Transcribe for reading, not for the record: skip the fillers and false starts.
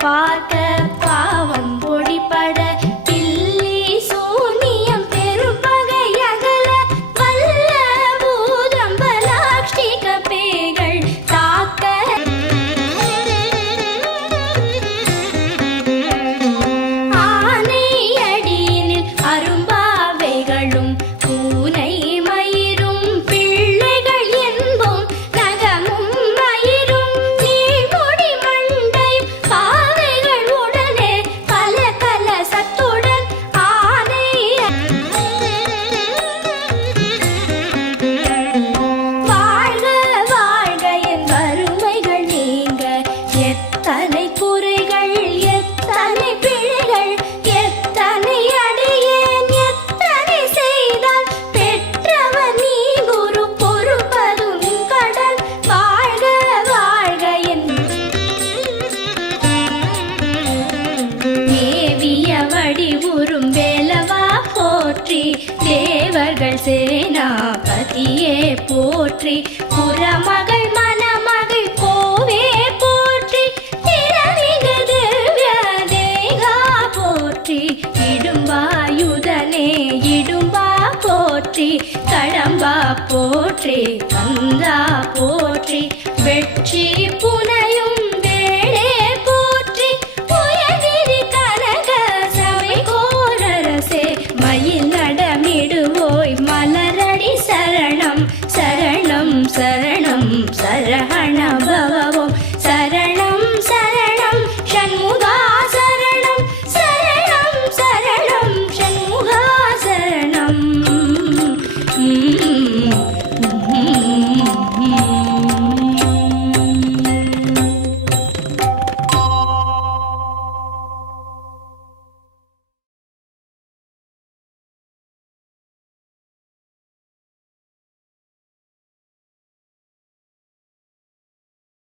பார்க்க பாவம் பொடிபட பில்லி சூனியம் பெரும் பகையகல வல்ல பூதம்பலாக்ஷிக பேய்கள் தாக்க ஆனை அடியினில் அரும்பாவைகளும் பூனை மயிரும் பிள்ளைகள் என்போம் நகமும் மயிரும் நீள்முடி மண்டையும் பாவைகள் உடனே பல கலசத்துடன் ஆனை வாழ்க வாழ்க என் வறுமைகள் நீங்க எத்தனை குறைகள் எத்தனை பிழைகள் எத்தனை அடியேன் எத்தனை செய்தால் பெற்றவன் நீ குரு பொறுப்பதும் கடல் வாழ்க வாழ்க என் மேவிய வடிவுறும் வேலவா போற்றி தேவர்கள் சேனாபதியே போற்றி புறமகள் மணமகள் கோவே போற்றி திறமிகு திவ்ய தேகா போற்றி இடும்பாயுதனே இடும்பா போற்றி கடம்பா போற்றி கந்தா போற்றி வெற்றி புனையும்